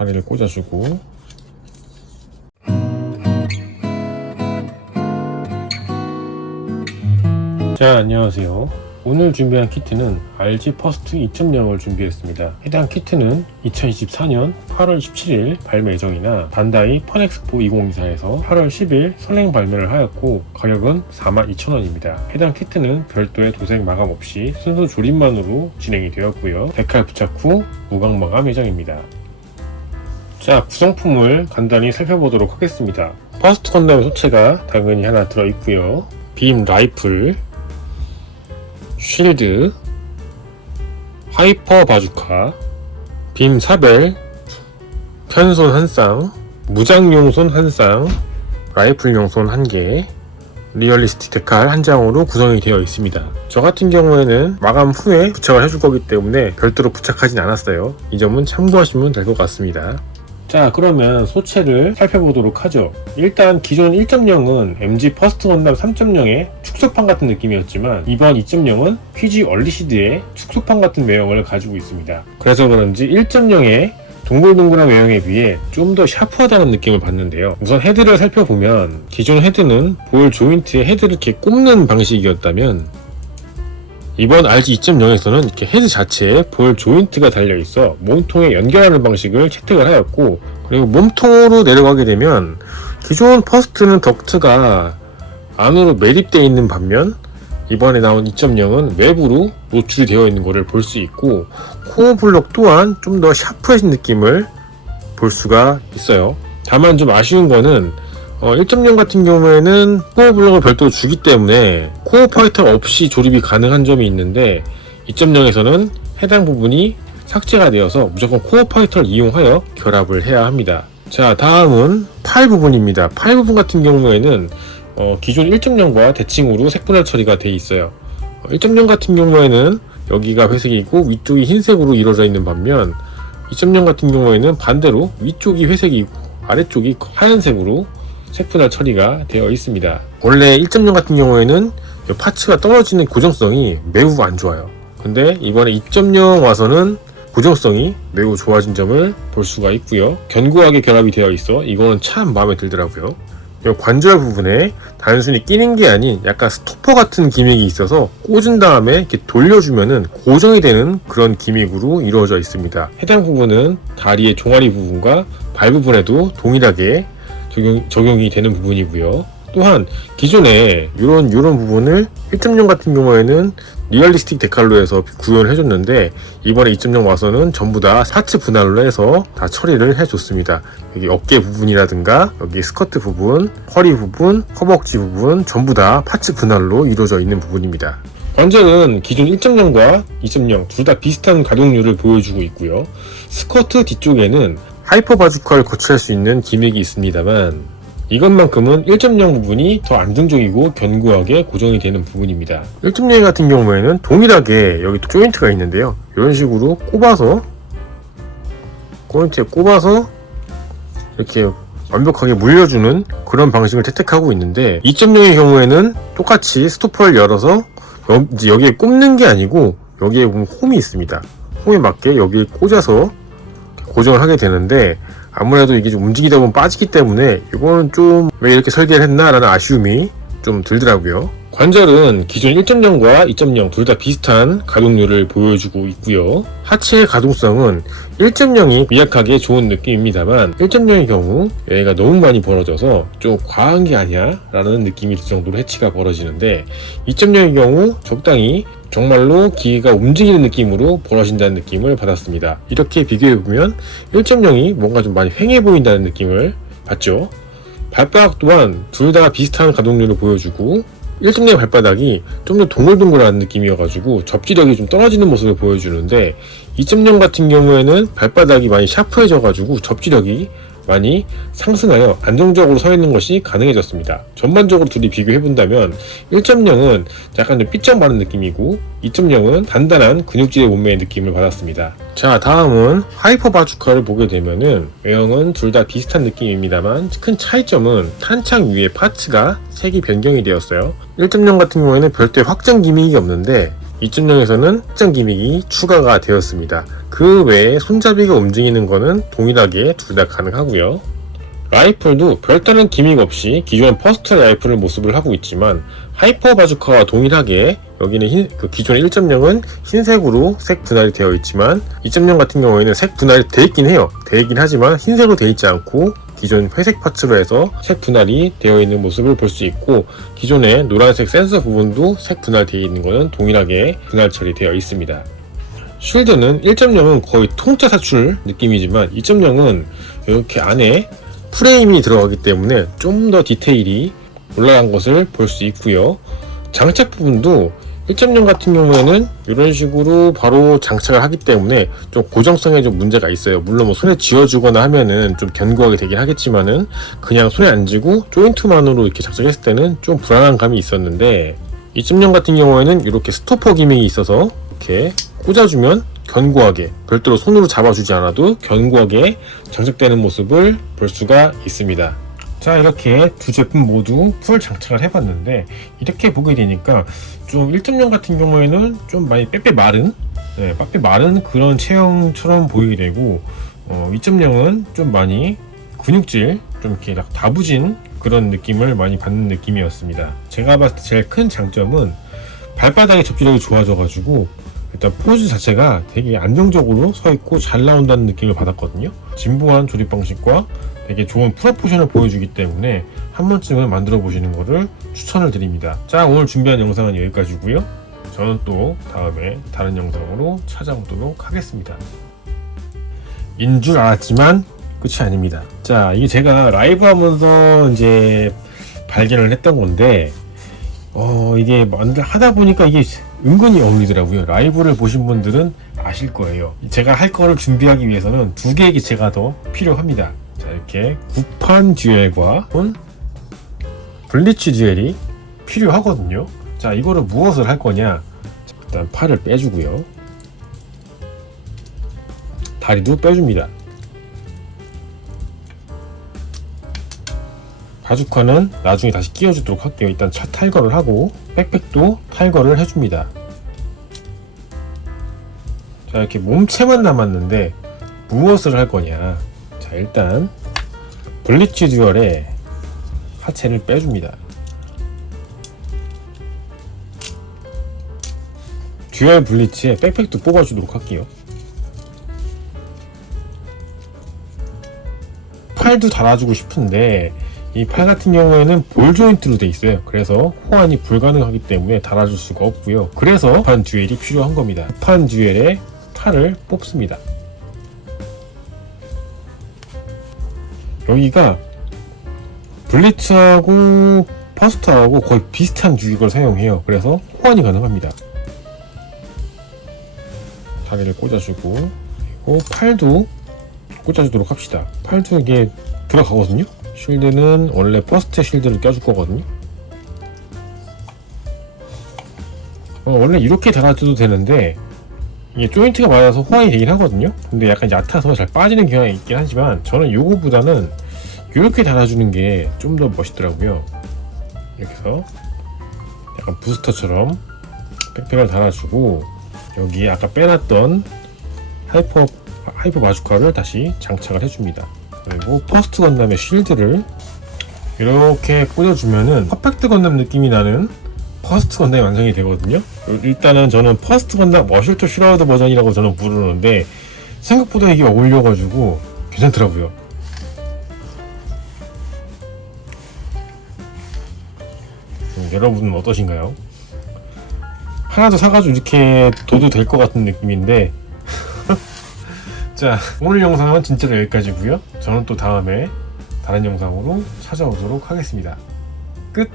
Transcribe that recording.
다리를 꽂아주고, 자, 안녕하세요. 오늘 준비한 키트는 RG 퍼스트 2.0을 준비했습니다. 해당 키트는 2024년 8월 17일 발매 예정이나 반다이 펀엑스포 2024에서 8월 10일 선행 발매를 하였고, 가격은 42,000원입니다. 해당 키트는 별도의 도색 마감 없이 순수 조립만으로 진행이 되었고요. 데칼 부착 후 무광 마감 예정입니다. 자, 구성품을 간단히 살펴보도록 하겠습니다. 퍼스트 건담 소체가 당연히 하나 들어있고요. 빔 라이플, 쉴드, 하이퍼 바주카, 빔 사벨, 편손 한 쌍, 무장용 손 한 쌍, 라이플용 손 한 개, 리얼리스틱 데칼 한 장으로 구성이 되어 있습니다. 저 같은 경우에는 마감 후에 부착을 해줄 거기 때문에 별도로 부착하진 않았어요. 이 점은 참고하시면 될 것 같습니다. 자, 그러면 소체를 살펴보도록 하죠. 일단 기존 1.0은 MG 퍼스트 건담 3.0의 축소판 같은 느낌이었지만, 이번 2.0은 퀴즈 얼리시드의 축소판 같은 외형을 가지고 있습니다. 그래서 그런지 1.0의 동글동글한 외형에 비해 좀 더 샤프하다는 느낌을 받는데요. 우선 헤드를 살펴보면, 기존 헤드는 볼 조인트에 헤드를 이렇게 꼽는 방식이었다면, 이번 RG 2.0에서는 이렇게 헤드 자체에 볼 조인트가 달려있어 몸통에 연결하는 방식을 채택을 하였고, 그리고 몸통으로 내려가게 되면 기존 퍼스트는 덕트가 안으로 매립되어 있는 반면, 이번에 나온 2.0은 외부로 노출이 되어 있는 것을 볼 수 있고, 코어 블록 또한 좀 더 샤프해진 느낌을 볼 수가 있어요. 다만 좀 아쉬운 거는 1.0 같은 경우에는 코어 블록을 별도로 주기 때문에 코어 파이터 없이 조립이 가능한 점이 있는데, 2.0에서는 해당 부분이 삭제가 되어서 무조건 코어 파이터를 이용하여 결합을 해야 합니다. 자, 다음은 팔 부분입니다. 팔 부분 같은 경우에는 기존 1.0과 대칭으로 색분할 처리가 되어 있어요. 1.0 같은 경우에는 여기가 회색이고 위쪽이 흰색으로 이루어져 있는 반면, 2.0 같은 경우에는 반대로 위쪽이 회색이고 아래쪽이 하얀색으로 색분할 처리가 되어 있습니다. 원래 1.0 같은 경우에는 파츠가 떨어지는 고정성이 매우 안 좋아요. 근데 이번에 2.0 와서는 고정성이 매우 좋아진 점을 볼 수가 있고요. 견고하게 결합이 되어 있어 이거는 참 마음에 들더라고요. 이 관절 부분에 단순히 끼는 게 아닌 약간 스토퍼 같은 기믹이 있어서 꽂은 다음에 이렇게 돌려주면은 고정이 되는 그런 기믹으로 이루어져 있습니다. 해당 부분은 다리의 종아리 부분과 발 부분에도 동일하게 적용이 되는 부분이고요. 또한 기존에 이런 부분을 1.0 같은 경우에는 리얼리스틱 데칼로 해서 구현을 해줬는데, 이번에 2.0 와서는 전부 다 사츠 분할로 해서 다 처리를 해줬습니다. 여기 어깨 부분이라든가 여기 스커트 부분, 허리 부분, 허벅지 부분 전부 다 파츠 분할로 이루어져 있는 부분입니다. 관절은 기존 1.0과 2.0 둘 다 비슷한 가동률을 보여주고 있고요. 스커트 뒤쪽에는 하이퍼 바주카를 거치할 수 있는 기믹이 있습니다만, 이것만큼은 1.0 부분이 더 안정적이고 견고하게 고정이 되는 부분입니다. 1.0 같은 경우에는 동일하게 여기 조인트가 있는데요. 이런 식으로 꼽아서 포인트에 꼽아서 이렇게 완벽하게 물려주는 그런 방식을 채택하고 있는데, 2.0의 경우에는 똑같이 스토퍼를 열어서 여기에 꼽는 게 아니고 여기에 보면 홈이 있습니다. 홈에 맞게 여기에 꽂아서 고정을 하게 되는데, 아무래도 이게 좀 움직이다 보면 빠지기 때문에 이거는 좀 왜 이렇게 설계를 했나 라는 아쉬움이 좀 들더라고요. 관절은 기존 1.0과 2.0 둘 다 비슷한 가동률을 보여주고 있고요. 하체의 가동성은 1.0이 미약하게 좋은 느낌입니다만, 1.0의 경우 얘가 너무 많이 벌어져서 좀 과한 게 아니야 라는 느낌이 들 정도로 해치가 벌어지는데, 2.0의 경우 적당히 정말로 기계가 움직이는 느낌으로 벌어진다는 느낌을 받았습니다. 이렇게 비교해보면 1.0이 뭔가 좀 많이 휑해 보인다는 느낌을 받죠. 발바닥 또한 둘 다 비슷한 가동률을 보여주고, 1.0 발바닥이 좀 더 동글동글한 느낌이어가지고 접지력이 좀 떨어지는 모습을 보여주는데, 2.0 같은 경우에는 발바닥이 많이 샤프해져가지고 접지력이 많이 상승하여 안정적으로 서 있는 것이 가능해졌습니다. 전반적으로 둘이 비교해본다면 1.0은 약간 좀 삐쩍 마른 느낌이고 2.0은 단단한 근육질의 몸매의 느낌을 받았습니다. 자, 다음은 하이퍼 바주카를 보게 되면은 외형은 둘 다 비슷한 느낌입니다만, 큰 차이점은 탄창 위에 파츠가 색이 변경이 되었어요. 1.0 같은 경우에는 별도의 확장 기믹이 없는데 2.0에서는 확장 기믹이 추가가 되었습니다. 그 외에 손잡이가 움직이는 거는 동일하게 둘 다 가능하고요. 라이플도 별다른 기믹 없이 기존 퍼스트 라이플을 모습을 하고 있지만 하이퍼 바주카와 동일하게 여기는 기존의 1.0은 흰색으로 색 분할이 되어 있지만 2.0 같은 경우에는 색 분할이 되어 있긴 해요. 되어 있긴 하지만 흰색으로 되어 있지 않고 기존 회색 파츠로 해서 색 분할이 되어 있는 모습을 볼 수 있고, 기존의 노란색 센서 부분도 색 분할되어 있는 것은 동일하게 분할 처리되어 있습니다. 쉴드는 1.0은 거의 통짜 사출 느낌이지만 2.0은 이렇게 안에 프레임이 들어가기 때문에 좀 더 디테일이 올라간 것을 볼 수 있고요. 장착 부분도 1.0 같은 경우에는 이런 식으로 바로 장착을 하기 때문에 좀 고정성에 좀 문제가 있어요. 물론 뭐 손에 쥐어주거나 하면은 좀 견고하게 되긴 하겠지만은 그냥 손에 안 쥐고 조인트만으로 이렇게 장착했을 때는 좀 불안한 감이 있었는데, 2.0 같은 경우에는 이렇게 스토퍼 기믹이 있어서 이렇게 꽂아주면 견고하게, 별도로 손으로 잡아주지 않아도 견고하게 장착되는 모습을 볼 수가 있습니다. 자, 이렇게 두 제품 모두 풀 장착을 해봤는데, 이렇게 보게 되니까 좀 1.0 같은 경우에는 좀 많이 빼빼 마른 그런 체형처럼 보이게 되고, 2.0은 좀 많이 근육질, 좀 이렇게 다부진 그런 느낌을 많이 받는 느낌이었습니다. 제가 봤을 때 제일 큰 장점은 발바닥의 접지력이 좋아져가지고 일단 포즈 자체가 되게 안정적으로 서 있고 잘 나온다는 느낌을 받았거든요. 진보한 조립 방식과 되게 좋은 프로포션을 보여주기 때문에 한 번쯤은 만들어 보시는 것을 추천을 드립니다. 자, 오늘 준비한 영상은 여기까지고요. 저는 또 다음에 다른 영상으로 찾아오도록 하겠습니다. 인 줄 알았지만 끝이 아닙니다. 자, 이게 제가 라이브 하면서 이제 발견을 했던 건데, 이게 하다 보니까 이게 은근히 어울리더라고요. 라이브를 보신 분들은 아실 거예요. 제가 할 거를 준비하기 위해서는 두 개의 기체가 더 필요합니다. 자, 이렇게 구판 듀엘과 블리츠 듀엘이 필요하거든요. 자, 이거를 무엇을 할 거냐? 자, 일단 팔을 빼주고요. 다리도 빼줍니다. 바주카는 나중에 다시 끼워주도록 할게요. 일단 차 탈거를 하고 백팩도 탈거를 해줍니다. 자, 이렇게 몸체만 남았는데 무엇을 할 거냐? 자, 일단 블리츠 듀얼에 하체를 빼줍니다. 듀얼 블리츠에 백팩도 뽑아주도록 할게요. 팔도 달아주고 싶은데 이 팔 같은 경우에는 볼 조인트로 되어 있어요. 그래서 호환이 불가능하기 때문에 달아줄 수가 없고요. 그래서 구판 듀엘이 필요한 겁니다. 구판 듀엘에 팔을 뽑습니다. 여기가 블리츠하고 퍼스트하고 거의 비슷한 규격을 사용해요. 그래서 호환이 가능합니다. 다리를 꽂아주고, 그리고 팔도 꽂아주도록 합시다. 팔도 이게 들어가거든요. 쉴드는 원래 퍼스트 쉴드를 껴줄 거거든요. 원래 이렇게 달아줘도 되는데 이게 조인트가 맞아서 호환이 되긴 하거든요. 근데 약간 얕아서 잘 빠지는 경향이 있긴 하지만 저는 요거보다는 이렇게 달아주는 게 좀 더 멋있더라고요. 이렇게 해서 약간 부스터처럼 백팩을 달아주고, 여기에 아까 빼놨던 하이퍼 바주카를 다시 장착을 해줍니다. 그리고 퍼스트 건담의 쉴드를 이렇게 꽂아주면은 퍼펙트 건담 느낌이 나는 퍼스트 건담이 완성이 되거든요. 일단은 저는 퍼스트 건담 머실토 슈라우드 버전이라고 저는 부르는데 생각보다 이게 어울려가지고 괜찮더라고요. 여러분은 어떠신가요? 하나 더 사가지고 이렇게 둬도 될 것 같은 느낌인데 자, 오늘 영상은 진짜로 여기까지고요. 저는 또 다음에 다른 영상으로 찾아오도록 하겠습니다. 끝!